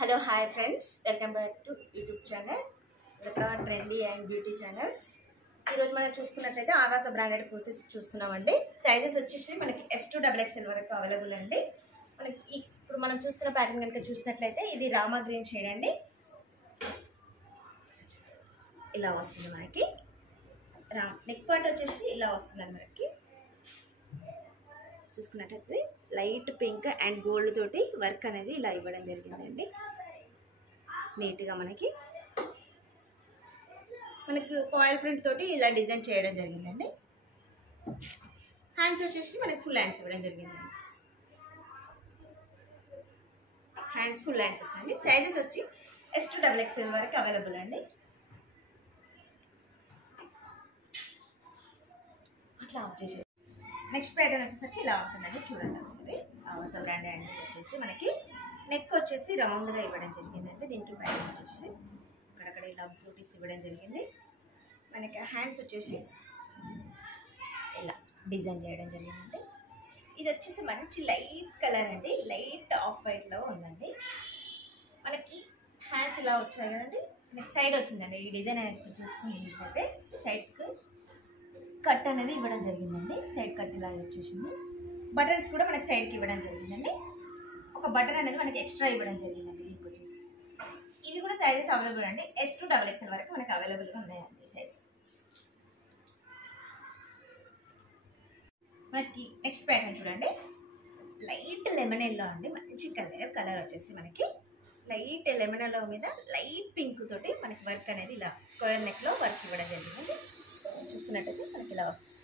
Hello hi friends, welcome back to YouTube channel Latha trendy and beauty channel. ఈరోజు మనం చూసుకున్నట్లయితే ఆకాశ బ్రాండెడ్ కుర్తీస్ చూస్తున్నామండి. సైజెస్ వచ్చేసి మనకి S2XXL వరకు అవైలబుల్ అండి. మనకి ఇప్పుడు మనం చూస్తున్న ప్యాటర్న్ కనుక చూసినట్లయితే ఇది రామా గ్రీన్ షేడ్ అండి. ఇలా వస్తుంది మనకి. నెక్ పార్ట్ వచ్చేసి ఇలా వస్తుందండి. మనకి చూసుకున్నట్లయితే లైట్ పింక్ అండ్ గోల్డ్ తోటి వర్క్ అనేది ఇలా ఇవ్వడం జరిగిందండి. నీట్గా మనకి కాయిల్ ప్రింట్ తోటి ఇలా డిజైన్ చేయడం జరిగిందండి. హ్యాండ్స్ వచ్చేసి మనకి ఫుల్ హ్యాండ్స్ ఇవ్వడం జరిగిందండి. హ్యాండ్స్ ఫుల్ హ్యాండ్స్ వస్తాయండి. సైజెస్ వచ్చి S2XXL వరకు అవైలబుల్ అండి. అట్లా ఆఫ్ చేసేది. నెక్స్ట్ ప్యాటర్న్ వచ్చేసరికి ఇలా ఉంటుందండి. చూడండి ఒకసారి. ఆవాస బ్రాండ్ అండ్ వచ్చేసి మనకి నెక్ వచ్చేసి రౌండ్గా ఇవ్వడం జరిగిందండి. దీనికి ప్యాటర్న్ వచ్చేసి అక్కడక్కడ ఇలా బూటీస్ ఇవ్వడం జరిగింది. మనకి హ్యాండ్స్ వచ్చేసి ఇలా డిజైన్ చేయడం జరిగిందండి. ఇది వచ్చేసి మంచి లైట్ కలర్ అండి. లైట్ ఆఫ్ వైట్లో ఉందండి. మనకి హ్యాండ్స్ ఇలా వచ్చాయి కదండి. నెక్స్ట్ సైడ్ వచ్చిందండి. ఈ డిజైన్ అనేది చూసుకున్నట్లయితే సైడ్స్కి కట్ అనేది ఇవ్వడం జరిగిందండి. సైడ్ కట్ ఇలా వచ్చేసింది. బటన్స్ కూడా మనకి సైడ్కి ఇవ్వడం జరిగిందండి. ఒక బటన్ అనేది మనకి ఎక్స్ట్రా ఇవ్వడం జరిగిందండి. దీనికి వచ్చేసి ఇవి కూడా సైజెస్ అవైలబుల్ అండి. S2XXL వరకు మనకి అవైలబుల్గా ఉన్నాయండి సైజెస్. మనకి నెక్స్ట్ ప్యాటర్న్ చూడండి. లైట్ లెమన్ ఎల్లో అండి. మంచి కలర్ వచ్చేసి మనకి లైట్ లెమన్ ఎల్లో మీద లైట్ పింక్ తోటి మనకి వర్క్ అనేది ఇలా స్క్వేర్ నెక్లో వర్క్ ఇవ్వడం జరిగిందండి. చూసుకున్నట్టయితే మనకి ఇలా వస్తుంది.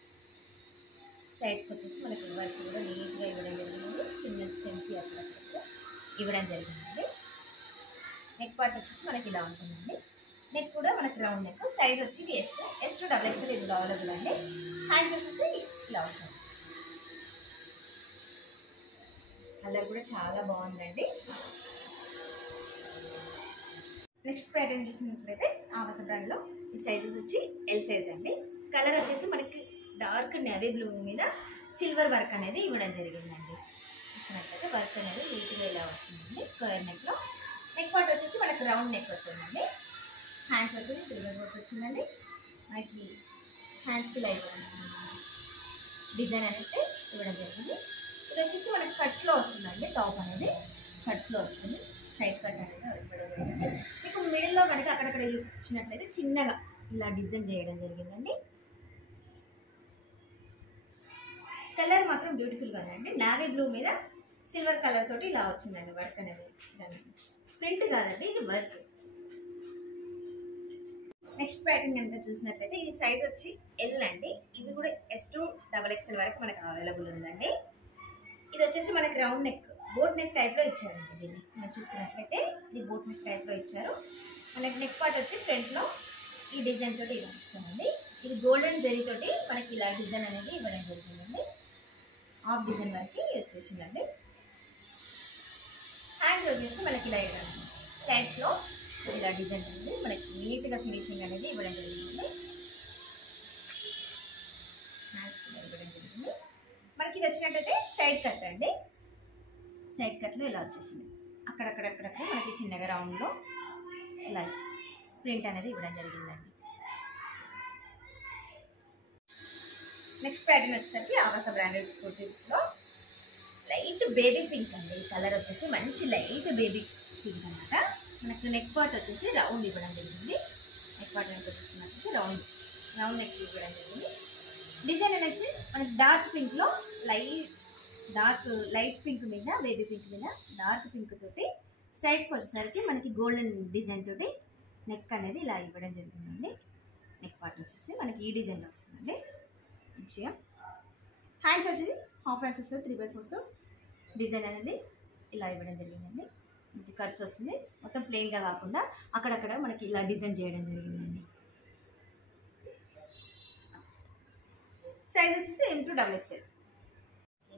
సైడ్స్కి వచ్చేసి మనకి వర్క్ కూడా నీట్గా ఇవ్వడం జరిగింది. చిన్న చెంకి అట్లా ఇవ్వడం జరిగిందండి. నెక్ పార్ట్ వచ్చేసి మనకి ఇలా ఉంటుందండి. నెక్ కూడా మనకి రౌండ్ నెక్. సైజ్ వచ్చి S2XXL ఇది అవైలబుల్ అండి. హ్యాండ్స్ వచ్చేసి ఇలా ఉంటుంది. కలర్ కూడా చాలా బాగుందండి. నెక్స్ట్ ప్యాటర్న్ చూసినట్లయితే ఆవాస బ్రాండ్లో ఈ సైజెస్ వచ్చి L సైజ్ అండి. కలర్ వచ్చేసి మనకి డార్క్ నేవీ బ్లూ మీద సిల్వర్ వర్క్ అనేది ఇవ్వడం జరిగిందండి. చూసినట్లయితే వర్క్ అనేది నీట్గా ఇలా వచ్చిందండి. స్క్వేర్ నెక్లో నెక్ పార్ట్ వచ్చేసి మనకి రౌండ్ నెక్ వచ్చిందండి. హ్యాండ్స్ వచ్చేసి సిల్వర్ వర్క్ వచ్చిందండి. మనకి హ్యాండ్స్కి ఇలా ఇవ్వడం డిజైన్ అనేది ఇవ్వడం జరిగింది. ఇది వచ్చేసి మనకి కట్స్లో వస్తుందండి. టాప్ అనేది కట్స్లో వస్తుంది. సైడ్ కట్ అనేది ఇవ్వడం జరిగింది. మీకు మిడిల్లో కనుక అక్కడక్కడ చూసినట్లయితే చిన్నగా ఇలా డిజైన్ చేయడం జరిగిందండి. కలర్ మాత్రం బ్యూటిఫుల్గా ఉందండి. నావీ బ్లూ మీద సిల్వర్ కలర్ తోటి ఇలా వచ్చిందండి వర్క్ అనేది. దాని ప్రింట్ కాదండి, ఇది వర్క్. నెక్స్ట్ ప్యాటర్న్ కనుక చూసినట్లయితే ఇది సైజ్ వచ్చి L అండి. ఇది కూడా S2XXL వరకు మనకు అవైలబుల్ ఉందండి. ఇది వచ్చేసి మనకి రౌండ్ నెక్, బోట్ నెక్ టైప్లో ఇచ్చారండి. దీన్ని మనం చూసుకున్నట్లయితే ఇది బోట్ నెక్ టైప్లో ఇచ్చారు. మనకి నెక్ పార్ట్ వచ్చి ఫ్రంట్లో ఈ డిజైన్ తోటి ఇలా ఇచ్చామండి. ఇది గోల్డెన్ జరీ తోటి మనకి ఇలా డిజైన్ అనేది ఇవ్వడం జరిగిందండి. హాఫ్ డిజైన్ వరకు వచ్చేసిందండి. హ్యాండ్స్ వచ్చేసి మనకి ఇలా ఇవ్వడం సైడ్స్లో ఇలా డిజైన్ అనేది మనకి నీట్గా ఫినిషింగ్ అనేది ఇవ్వడం జరిగిందండి. హ్యాండ్స్ ఇవ్వడం జరిగింది. మనకి ఇది వచ్చినట్టయితే సైడ్ కట్ అండి. సైడ్ కట్లో ఇలా వచ్చేసింది. అక్కడక్కడ మనకి చిన్నగా రౌండ్లో ఇలా ప్రింట్ అనేది ఇవ్వడం జరిగిందండి. నెక్స్ట్ ప్యాటర్న్ వచ్చేసరికి ఆవాస బ్రాండెడ్ కుర్తీస్లో లైట్ బేబీ పింక్ అండి. ఈ కలర్ వచ్చేసి మంచి లైట్ బేబీ పింక్ అనమాట. మనకు నెక్ పార్ట్ వచ్చేసి రౌండ్ ఇవ్వడం జరిగింది. నెక్ పార్ట్ నెక్ వచ్చేసినట్టు రౌండ్ నెక్ ఇవ్వడం జరిగింది. డిజైన్ అనేది మనకి డార్క్ పింక్లో లైట్ పింక్ మీద బేబీ పింక్ మీద డార్క్ పింక్ తోటి సైడ్స్కి వచ్చేసరికి మనకి గోల్డెన్ డిజైన్ తోటి నెక్ అనేది ఇలా ఇవ్వడం జరిగిందండి. నెక్ పార్ట్ వచ్చేసి మనకి ఈ డిజైన్లో వస్తుందండి. మంచిగా హ్యాండ్స్ వచ్చేసి హాఫ్ హ్యాండ్స్ వస్తుంది. 3/4 డిజైన్ అనేది ఇలా ఇవ్వడం జరిగిందండి. మనకి కట్స్ వస్తుంది. మొత్తం ప్లెయిన్గా కాకుండా అక్కడక్కడ మనకి ఇలా డిజైన్ చేయడం జరిగిందండి. సైజ్ వచ్చేసి M2XXL.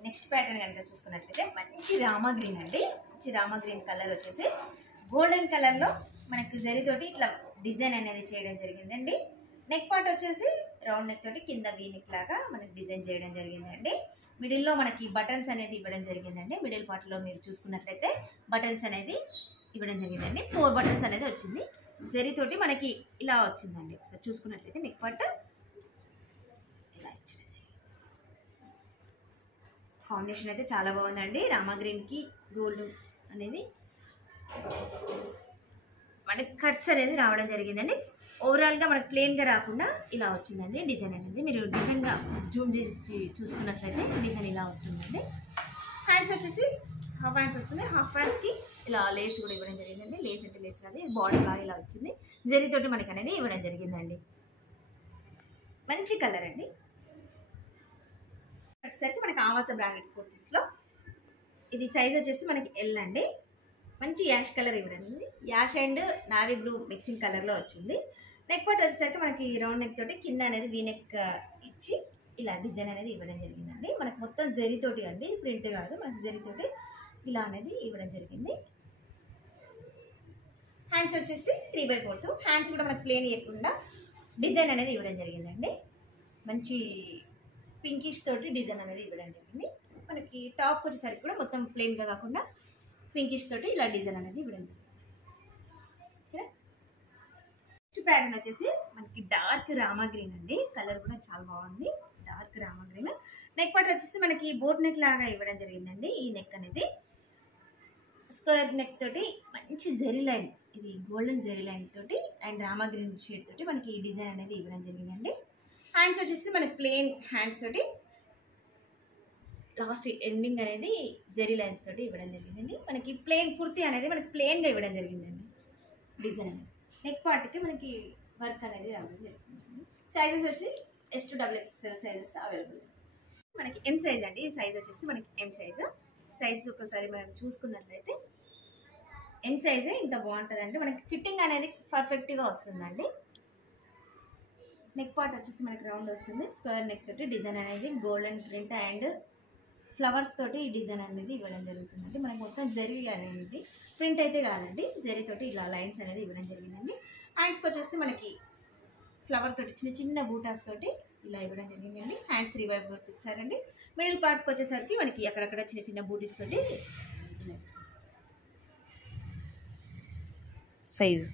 నెక్స్ట్ ప్యాటర్న్ కనుక చూసుకున్నట్లయితే మంచి రామా గ్రీన్ అండి. మంచి రామా గ్రీన్ కలర్ వచ్చేసి గోల్డెన్ కలర్లో మనకి జరీతోటి ఇట్లా డిజైన్ అనేది చేయడం జరిగిందండి. నెక్ పార్ట్ వచ్చేసి రౌండ్ నెక్ తోటి కింద వీ నెక్ లాగా మనకి డిజైన్ చేయడం జరిగిందండి. మిడిల్లో మనకి బటన్స్ అనేది ఇవ్వడం జరిగిందండి. మిడిల్ పార్ట్లో మీరు చూసుకున్నట్లయితే బటన్స్ అనేది ఇవ్వడం జరిగిందండి. 4 బటన్స్ అనేది వచ్చింది. జరీతోటి మనకి ఇలా వచ్చిందండి. ఒకసారి చూసుకున్నట్లయితే నెక్ పార్ట్ ఇలా ఇచ్చింది. కాంబినేషన్ అయితే చాలా బాగుందండి. రామా గ్రీన్కి గోల్డ్ అనేది మనకి కట్స్ అనేది రావడం జరిగిందండి. ఓవరాల్గా మనకి ప్లెయిన్గా రాకుండా ఇలా వచ్చిందండి డిజైన్ అనేది. మీరు డిజైన్గా జూమ్ చేసి చూసుకున్నట్లయితే డిజైన్ ఇలా వస్తుందండి. హ్యాండ్స్ వచ్చేసి హాఫ్ హ్యాండ్స్ వస్తుంది. హాఫ్ హ్యాండ్స్కి ఇలా లేస్ కూడా ఇవ్వడం జరిగిందండి. లేస్ అంటే లేస్ కాదు, ఇది బార్డర్ లాగా ఇలా వచ్చింది. జరీతోటి మనకి అనేది ఇవ్వడం జరిగిందండి. మంచి కలర్ అండి. వచ్చేసరికి మనకి ఆవాస బ్రాండెడ్ కుర్తీస్లో ఇది సైజ్ వచ్చేసి మనకి ఎల్ అండి. మంచి యాష్ కలర్ ఇవ్వడం, ash and navy blue mixing కలర్లో వచ్చింది. నెక్ పార్ట్ వచ్చేసరికి మనకి రౌండ్ నెక్ తోటి కింద అనేది వీ నెక్ ఇచ్చి ఇలా డిజైన్ అనేది ఇవ్వడం జరిగిందండి. మనకు మొత్తం జరీతోటి అండి, ప్రింట్ కాదు, మనకి జరీతోటి ఇలా అనేది ఇవ్వడం జరిగింది. హ్యాండ్స్ వచ్చేసి 3/4. హ్యాండ్స్ కూడా మనకి ప్లేన్ ఇవ్వకుండా డిజైన్ అనేది ఇవ్వడం జరిగిందండి. మంచి పింకిష్ తోటి డిజైన్ అనేది ఇవ్వడం జరిగింది. మనకి టాప్ వచ్చేసరికి కూడా మొత్తం ప్లెయిన్గా కాకుండా పింకిష్ తోటి ఇలా డిజైన్ అనేది ఇవ్వడం జరిగింది. నెక్స్ట్ ప్యాటర్న్ వచ్చేసి మనకి డార్క్ రామా గ్రీన్ అండి. కలర్ కూడా చాలా బాగుంది, dark Rama green. Neck part వచ్చేసి మనకి బోట్ నెక్ లాగా ఇవ్వడం జరిగిందండి. ఈ నెక్ అనేది స్క్వేర్ నెక్ తోటి మంచి జెరీ లైన్, ఇది గోల్డెన్ జెరీ లైన్ తోటి అండ్ రామా గ్రీన్ షేడ్ తోటి మనకి ఈ డిజైన్ అనేది ఇవ్వడం జరిగిందండి. హ్యాండ్స్ వచ్చేసి మనకి ప్లెయిన్ హ్యాండ్స్ తోటి లాస్ట్ ఎండింగ్ అనేది జెరీ లైన్స్ తోటి ఇవ్వడం జరిగిందండి. మనకి ప్లెయిన్ కుర్తీ అనేది మనకి ప్లెయిన్గా ఇవ్వడం జరిగిందండి డిజైన్ అనేది. నెక్ పార్ట్కి మనకి వర్క్ అనేది రావడం జరిగిందండి. సైజెస్ వచ్చి S to XXL sizes available. మనకి M సైజ్ అండి. ఈ సైజ్ వచ్చేసి మనకి M సైజ్ ఒకసారి మనం చూసుకున్నట్లయితే M సైజే ఇంత బాగుంటుందండి. మనకి ఫిట్టింగ్ అనేది పర్ఫెక్ట్గా వస్తుందండి. నెక్ పార్ట్ వచ్చేసి మనకి రౌండ్ వస్తుంది. స్క్వేర్ నెక్ తోటి డిజైన్ అనేది గోల్డెన్ ప్రింట్ అండ్ ఫ్లవర్స్ తోటి ఈ డిజైన్ అనేది ఇవ్వడం జరుగుతుందండి. మనకి మొత్తం జరీ అనేది ప్రింట్ అయితే కాదండి, జరీతోటి ఇలా లైన్స్ అనేది ఇవ్వడం జరిగిందండి. హ్యాండ్స్కి వచ్చేసి మనకి ఫ్లవర్ తోటి చిన్న చిన్న బూటాస్ తోటి ఇలా ఇవ్వడం జరిగిందండి. హ్యాండ్స్ రివైవ్ ఇచ్చారండి. మిడిల్ పార్ట్కి వచ్చేసరికి మనకి అక్కడక్కడ చిన్న చిన్న బూటీస్ తోటి సైజ్